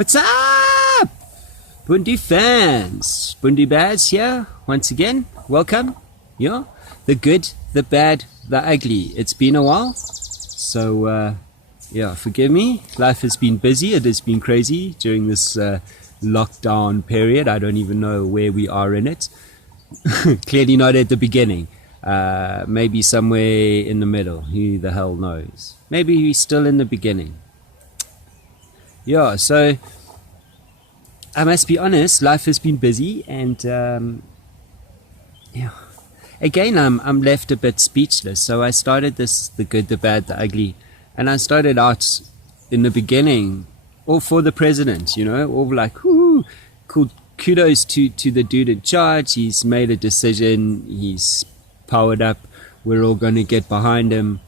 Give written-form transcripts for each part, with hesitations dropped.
What's up, Bundy fans? Bundy Baz here once again. Welcome. Yeah, the good, the bad, the ugly. It's been a while, so yeah, forgive me. Life has been busy. It has been crazy during this lockdown period. I don't even know where we are in it. Clearly not at the beginning. Maybe somewhere in the middle. Who the hell knows? Maybe we're still in the beginning. Yeah, so I must be honest, life has been busy, and yeah, again I'm left a bit speechless. So I started this, the good, the bad, the ugly, and I started out in the beginning all for the president, you know, all like, whoo, cool, kudos to the dude in charge. He's made a decision, he's powered up, we're all going to get behind him.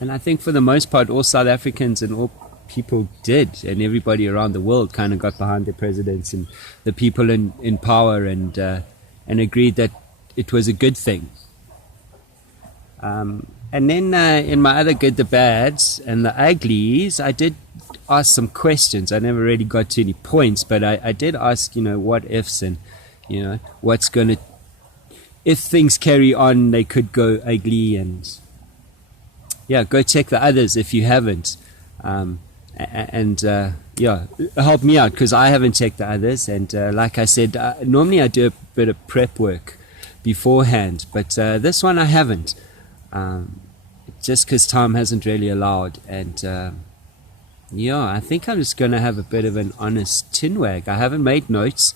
And I think for the most part all South Africans and all people did, and everybody around the world kind of got behind the presidents and the people in power, and agreed that it was a good thing. And then in my other good, the bads, and the uglies, I did ask some questions. I never really got to any points, but I did ask, you know, what ifs, and, you know, what's going to, if things carry on, they could go ugly. And yeah, go check the others if you haven't. Yeah, help me out, because I haven't checked the others, and like I said, normally I do a bit of prep work beforehand, but this one I haven't, just because time hasn't really allowed. And yeah, I think I'm just going to have a bit of an honest tin wag. I haven't made notes.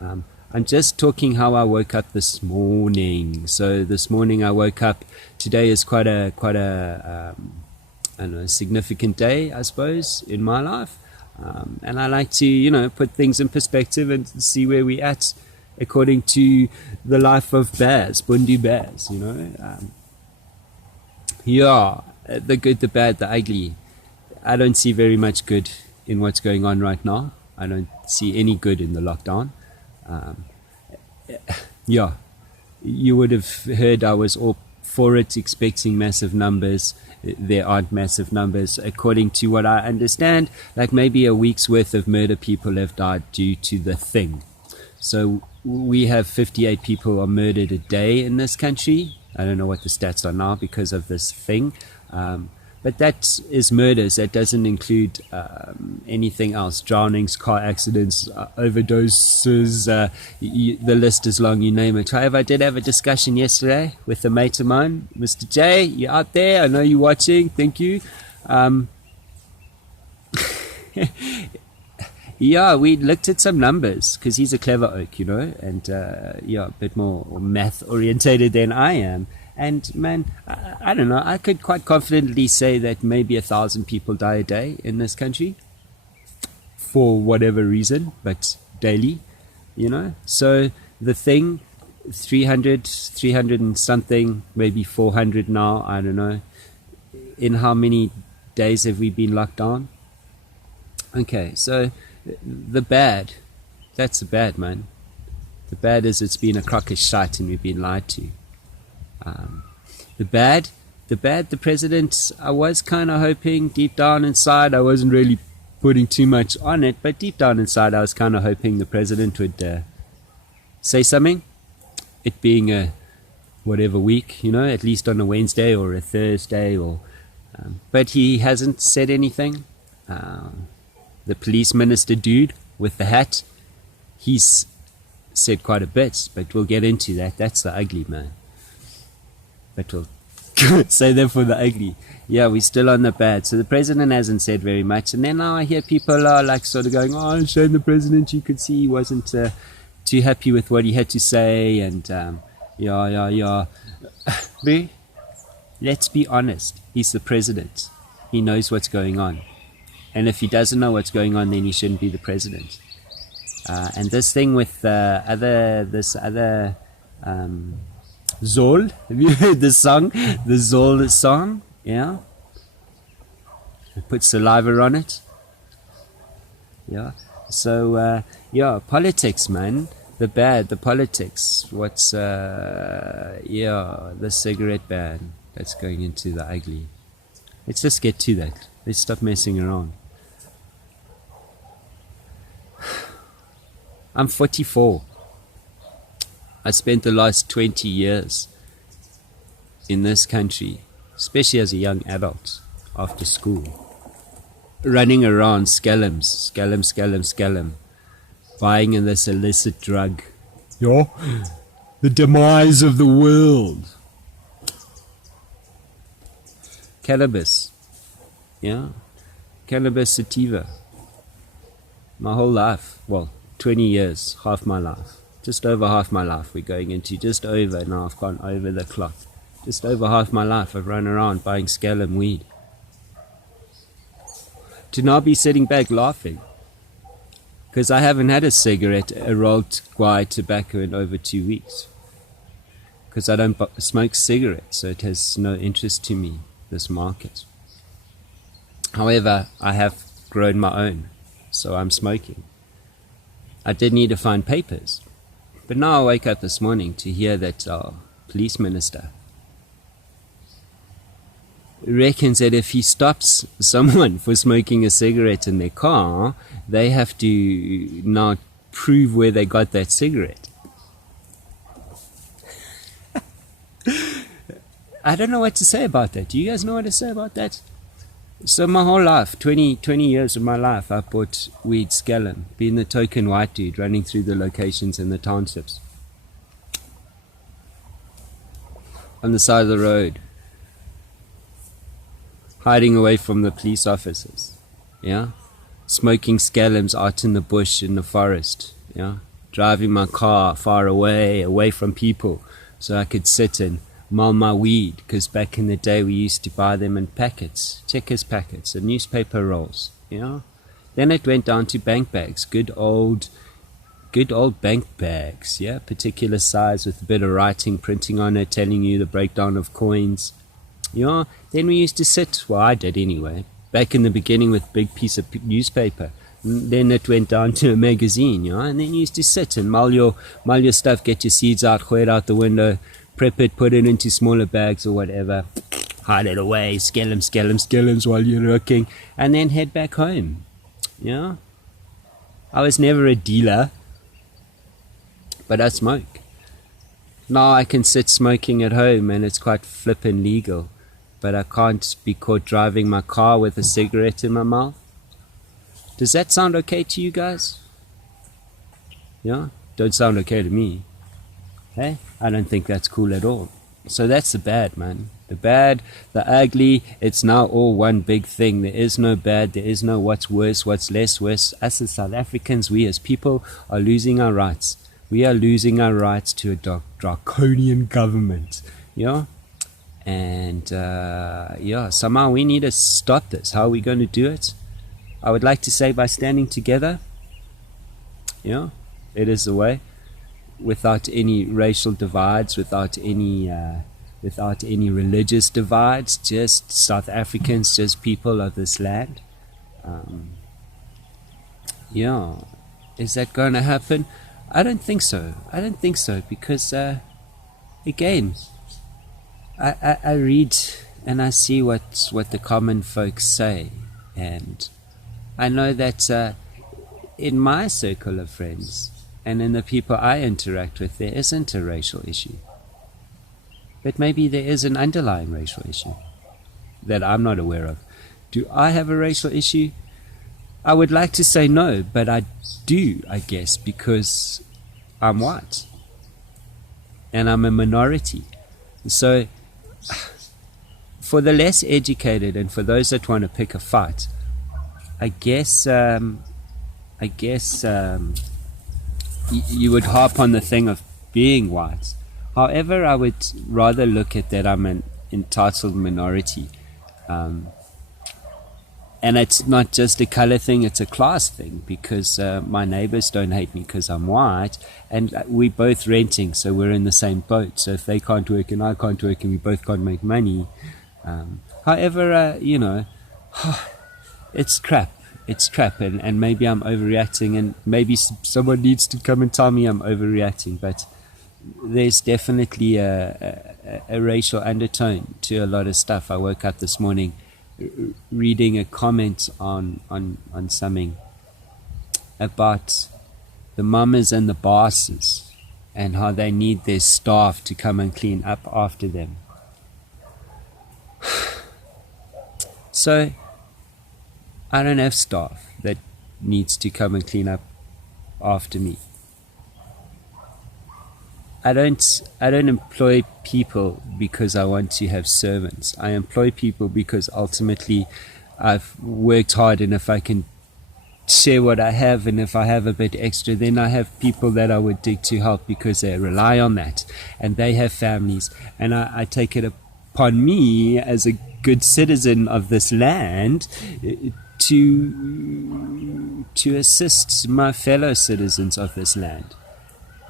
I'm just talking how I woke up this morning. So this morning I woke up. Today is quite a I don't know, a significant day, I suppose, in my life. And I like to, you know, put things in perspective and see where we're at according to the life of Baz, Bundy Baz, you know. Yeah, the good, the bad, the ugly. I don't see very much good in what's going on right now. I don't see any good in the lockdown. Yeah, you would have heard I was all for it, expecting massive numbers. There aren't massive numbers, according to what I understand. Like maybe a week's worth of murder people have died due to the thing. So we have 58 people are murdered a day in this country. I don't know what the stats are now because of this thing, but that is murders. That doesn't include anything else: drownings, car accidents, overdoses. The list is long, you name it. However, I did have a discussion yesterday with a mate of mine, Mr. J. You're out there, I know you're watching, thank you. Yeah, we looked at some numbers, because he's a clever oak, you know, and yeah, a bit more math orientated than I am. And man, I don't know, I could quite confidently say that maybe 1,000 people die a day in this country, for whatever reason, but daily, you know. So the thing, 300 and something, maybe 400 now, I don't know. In how many days have we been locked down? Okay, so the bad, that's the bad, man. The bad is it's been a crock of shite and we've been lied to. The bad, the president, I was kind of hoping deep down inside, I wasn't really putting too much on it, but deep down inside I was kind of hoping the president would say something, it being a whatever week, you know, at least on a Wednesday or a Thursday, or but he hasn't said anything. The police minister dude with the hat, he's said quite a bit, but we'll get into that. That's the ugly, man. But we'll say that for the ugly. Yeah, we're still on the bad. So the president hasn't said very much. And then now I hear people are like sort of going, oh, shame the president. You could see he wasn't too happy with what he had to say. And yeah. But let's be honest. He's the president. He knows what's going on. And if he doesn't know what's going on, then he shouldn't be the president. And this thing with this other Zol, have you heard the song? The Zol song, yeah? Put saliva on it. Yeah. So, yeah, politics, man. The bad, the politics. What's, yeah, the cigarette ban. That's going into the ugly. Let's just get to that. Let's stop messing around. I'm 44. I spent the last 20 years in this country, especially as a young adult after school, running around scallum, buying in this illicit drug. The demise of the world. Cannabis. Cannabis sativa. My whole life. Well, 20 years, half my life. Just over half my life we're going into. Just over, now I've gone over the clock. Just over half my life I've run around buying scallum weed. To now be sitting back laughing. Because I haven't had a cigarette, a rolled guai tobacco in over 2 weeks. Because I don't smoke cigarettes, so it has no interest to me, this market. However, I have grown my own, so I'm smoking. I did need to find papers. But now I wake up this morning to hear that our police minister reckons that if he stops someone for smoking a cigarette in their car, they have to now prove where they got that cigarette. I don't know what to say about that. Do you guys know what to say about that? So my whole life, 20 years of my life, I bought weed scallum, being the token white dude running through the locations in the townships. On the side of the road. Hiding away from the police officers. Smoking scallums out in the bush, in the forest. Driving my car far away from people, so I could sit and mull my weed, because back in the day we used to buy them in packets, checkers packets and newspaper rolls. Then it went down to bank bags, good old bank bags, particular size with a bit of writing, printing on it, telling you the breakdown of coins. Then we used to sit, well, I did anyway, back in the beginning with a big piece of newspaper. Then it went down to a magazine, and then you used to sit and mull your stuff, get your seeds out, throw it out the window, prep it, put it into smaller bags or whatever, hide it away, scallums while you're working, and then head back home. I was never a dealer, but I smoke. Now I can sit smoking at home and it's quite flippin' legal, but I can't be caught driving my car with a cigarette in my mouth. Does that sound okay to you guys? Don't sound okay to me. Hey, I don't think that's cool at all. So that's the bad, man. The bad, the ugly, it's now all one big thing. There is no bad, there is no what's worse, what's less worse. Us as South Africans, we as people are losing our rights. We are losing our rights to a draconian government. And somehow we need to stop this. How are we going to do it? I would like to say by standing together. It is the way. Without any racial divides, without any religious divides, just South Africans, just people of this land. Is that going to happen? I don't think so. Because again, I read and I see what the common folks say, and I know that in my circle of friends and in the people I interact with, there isn't a racial issue. But maybe there is an underlying racial issue that I'm not aware of. Do I have a racial issue? I would like to say no, but I do, I guess, because I'm white and I'm a minority. So for the less educated and for those that want to pick a fight, I guess you would harp on the thing of being white. However, I would rather look at that I'm an entitled minority. And it's not just a color thing, it's a class thing, because my neighbors don't hate me because I'm white, and we're both renting, so we're in the same boat. So if they can't work and I can't work and we both can't make money. However, it's crap. It's crap, and maybe I'm overreacting, and maybe someone needs to come and tell me I'm overreacting, but there's definitely a racial undertone to a lot of stuff. I woke up this morning reading a comment on something about the mamas and the bosses, and how they need their staff to come and clean up after them. So I don't have staff that needs to come and clean up after me. I don't employ people because I want to have servants. I employ people because ultimately I've worked hard, and if I can share what I have, and if I have a bit extra, then I have people that I would dig to help because they rely on that, and they have families, and I take it upon me as a good citizen of this land to assist my fellow citizens of this land.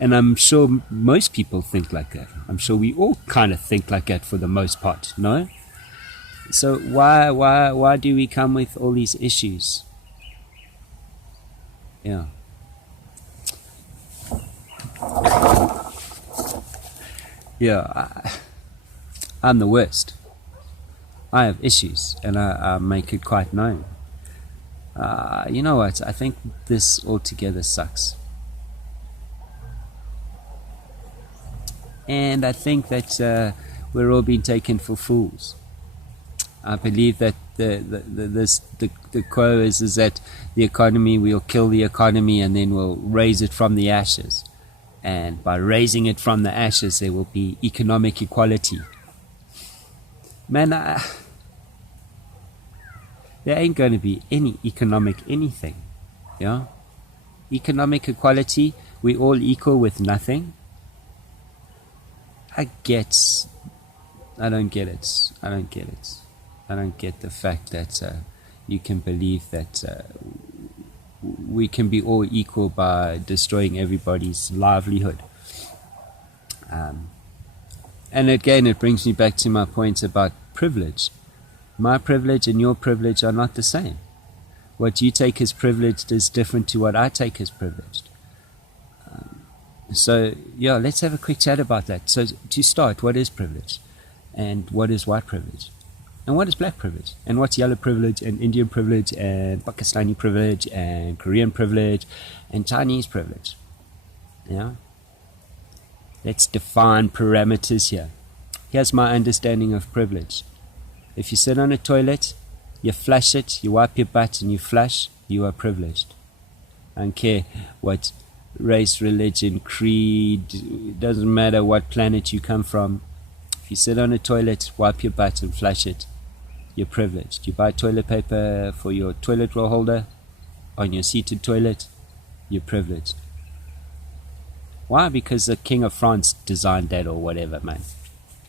And I'm sure most people think like that. I'm sure we all kind of think like that for the most part, no? So why do we come with all these issues? Yeah. Yeah, I'm the worst. I have issues, and I make it quite known. You know what? I think this altogether sucks. And I think that we're all being taken for fools. I believe that the quo is that the economy, we'll kill the economy and then we'll raise it from the ashes. And by raising it from the ashes, there will be economic equality. Man, there ain't going to be any economic anything. Yeah? Economic equality, we all equal with nothing. I don't get it. I don't get the fact that you can believe that we can be all equal by destroying everybody's livelihood. And again, it brings me back to my point about privilege. My privilege and your privilege are not the same. What you take as privileged is different to what I take as privileged. So, yeah, let's have a quick chat about that. So, to start, what is privilege? And what is white privilege? And what is black privilege? And what's yellow privilege, and Indian privilege, and Pakistani privilege, and Korean privilege, and Chinese privilege? Yeah? Let's define parameters here. Here's my understanding of privilege. If you sit on a toilet, you flush it, you wipe your butt and you flush, you are privileged. I don't care what race, religion, creed, it doesn't matter what planet you come from. If you sit on a toilet, wipe your butt and flush it, you're privileged. You buy toilet paper for your toilet roll holder on your seated toilet, you're privileged. Why? Because the King of France designed that or whatever, man.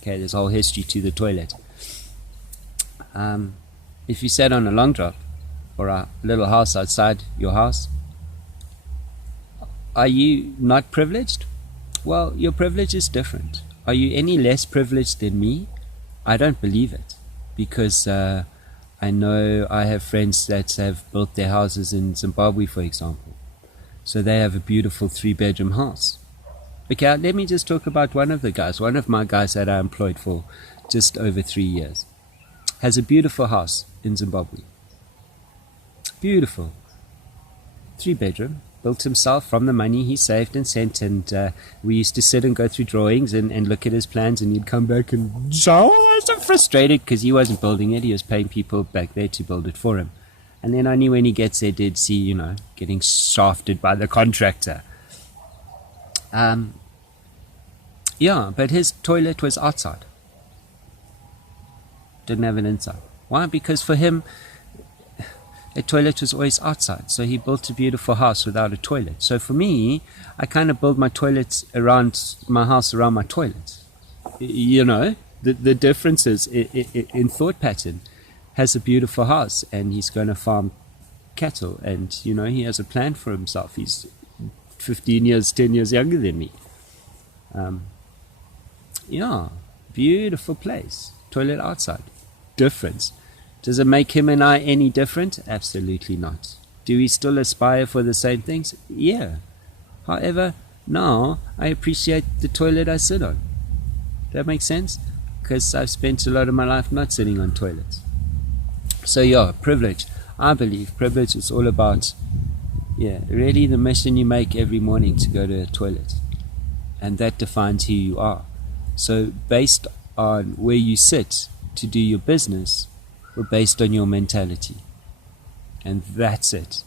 Okay, there's a whole history to the toilet. If you sat on a long drop or a little house outside your house, are you not privileged? Well, your privilege is different. Are you any less privileged than me? I don't believe it, because I know I have friends that have built their houses in Zimbabwe, for example. So they have a beautiful 3-bedroom house. Okay, let me just talk about one of my guys that I employed for just over 3 years. Has a beautiful house in Zimbabwe. Beautiful. 3-bedroom. Built himself from the money he saved and sent, and we used to sit and go through drawings and look at his plans, and he'd come back and so frustrated because he wasn't building it. He was paying people back there to build it for him. And then only when he gets there did see, getting shafted by the contractor. Yeah, but his toilet was outside. Didn't have an inside. Why? Because for him, a toilet was always outside. So he built a beautiful house without a toilet. So for me, I kind of build my toilets around my house, around my toilet. The differences in thought pattern. Has a beautiful house and he's going to farm cattle, and he has a plan for himself. He's 10 years younger than me. Beautiful place. Toilet outside. Difference. Does it make him and I any different? Absolutely not. Do we still aspire for the same things? Yeah. However, now I appreciate the toilet I sit on. That makes sense? Because I've spent a lot of my life not sitting on toilets. So yeah, privilege. I believe privilege is all about, Yeah, really the mission you make every morning to go to a toilet. And that defines who you are. So based on where you sit to do your business, or based on your mentality. And that's it.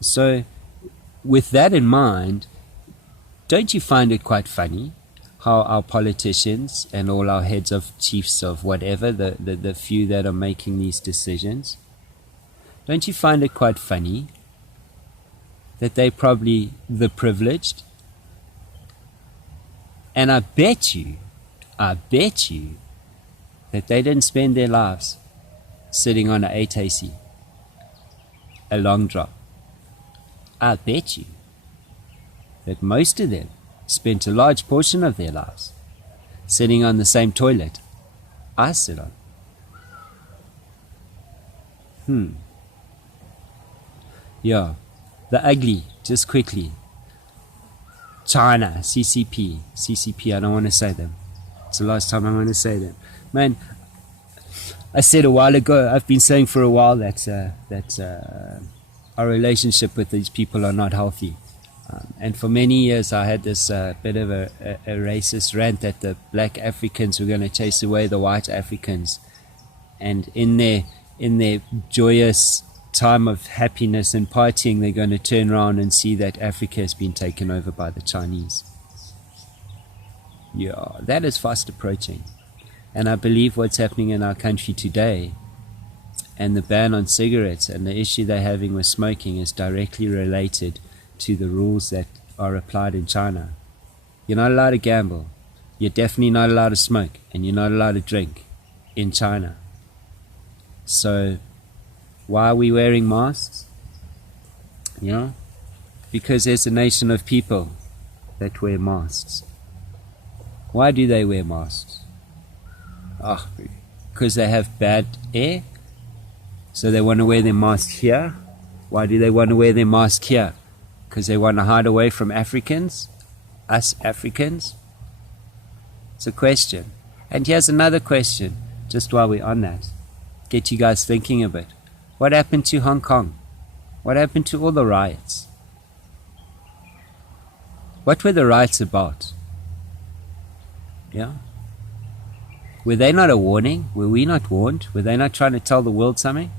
So with that in mind, don't you find it quite funny how our politicians and all our heads of chiefs of whatever, the few that are making these decisions, don't you find it quite funny that they're probably the privileged? And I bet you that they didn't spend their lives sitting on an 8AC, a long drop. I bet you that most of them spent a large portion of their lives sitting on the same toilet I sit on. Yeah, the ugly, just quickly. China, CCP, I don't want to say them. It's the last time I want to say them. Man, I said a while ago, I've been saying for a while that our relationship with these people are not healthy. And for many years I had this bit of a racist rant that the black Africans were going to chase away the white Africans. And in their joyous time of happiness and partying, they're going to turn around and see that Africa has been taken over by the Chinese. Yeah, that is fast approaching. And I believe what's happening in our country today and the ban on cigarettes and the issue they're having with smoking is directly related to the rules that are applied in China. You're not allowed to gamble. You're definitely not allowed to smoke. And you're not allowed to drink in China. So why are we wearing masks? You know? Because there's a nation of people that wear masks. Why do they wear masks? Because they have bad air? So they want to wear their mask here? Why do they want to wear their mask here? Because they want to hide away from Africans? Us Africans? It's a question. And here's another question, just while we're on that. Get you guys thinking a bit. What happened to Hong Kong? What happened to all the riots? What were the riots about? Yeah? Were they not a warning? Were we not warned? Were they not trying to tell the world something?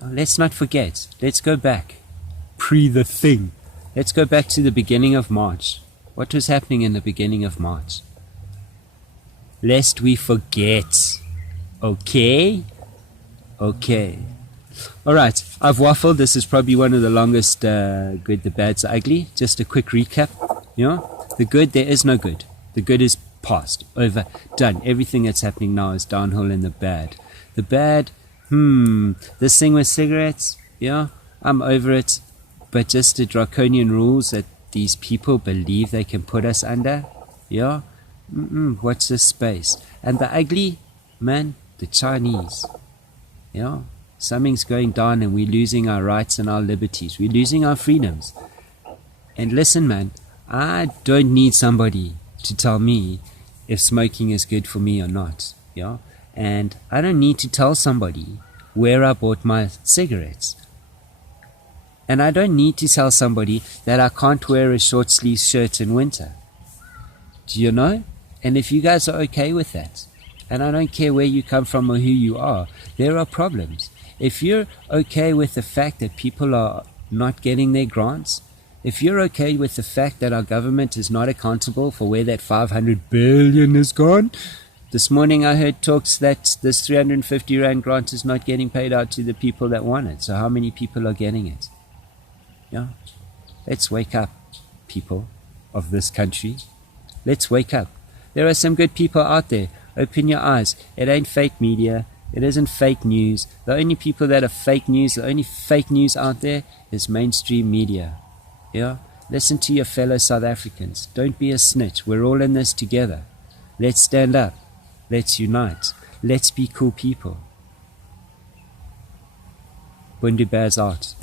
Let's not forget. Let's go back. The thing. Let's go back to the beginning of March. What was happening in the beginning of March? Lest we forget. Okay? Okay. Alright, I've waffled. This is probably one of the longest good, the bad's ugly. Just a quick recap. You know? The good, there is no good. The good is past, over, done. Everything that's happening now is downhill in the bad. The bad, this thing with cigarettes, yeah, I'm over it. But just the draconian rules that these people believe they can put us under, yeah, what's this space? And the ugly, man, the Chinese, yeah, something's going down and we're losing our rights and our liberties. We're losing our freedoms. And listen, man, I don't need somebody to tell me if smoking is good for me or not, yeah? And I don't need to tell somebody where I bought my cigarettes. And I don't need to tell somebody that I can't wear a short sleeve shirt in winter. Do you know? And if you guys are okay with that, and I don't care where you come from or who you are, there are problems. If you're okay with the fact that people are not getting their grants, if you're okay with the fact that our government is not accountable for where that 500 billion is gone, this morning I heard talks that this 350 Rand grant is not getting paid out to the people that want it. So how many people are getting it? Yeah, let's wake up, people of this country. Let's wake up. There are some good people out there. Open your eyes. It ain't fake media. It isn't fake news. The only people that are fake news, the only fake news out there is mainstream media. Yeah, listen to your fellow South Africans. Don't be a snitch. We're all in this together. Let's stand up. Let's unite. Let's be cool people. Bundy Bears out.